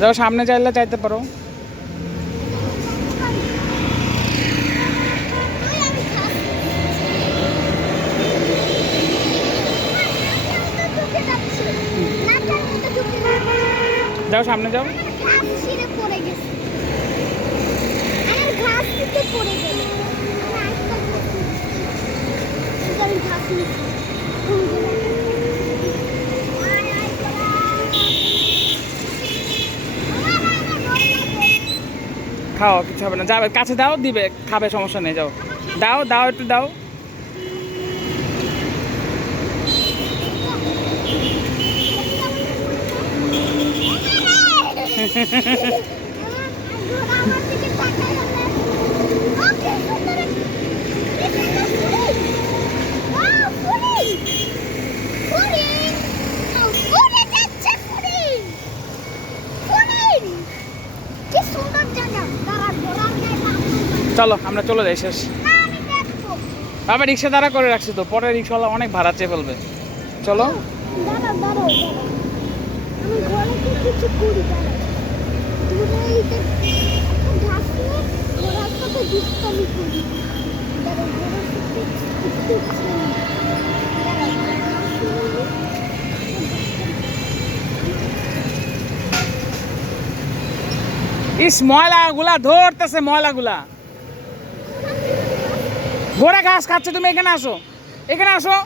যাও, সামনে চাইলে চাইতে পারো। যাও, সামনে যাও। খাও, কিছু হবে না, যাবে কাছে দাও, দিবে, খাবে, সমস্যা নেই। যাও, দাও দাও, একটু দাও। চলো আমরা চলে যাই, শেষ। বাবা রিক্সা দাঁড়া করে রাখছি তো, পরে রিক্সাওয়ালা অনেক ভাড়া চেয়ে ফেলবে। চলো। ইস, ময়লাগুলা ধরতেছে, ময়লাগুলা। ঘোড়া ঘাস খাচ্ছে, তুমি এখানে আসো, এখানে আসো।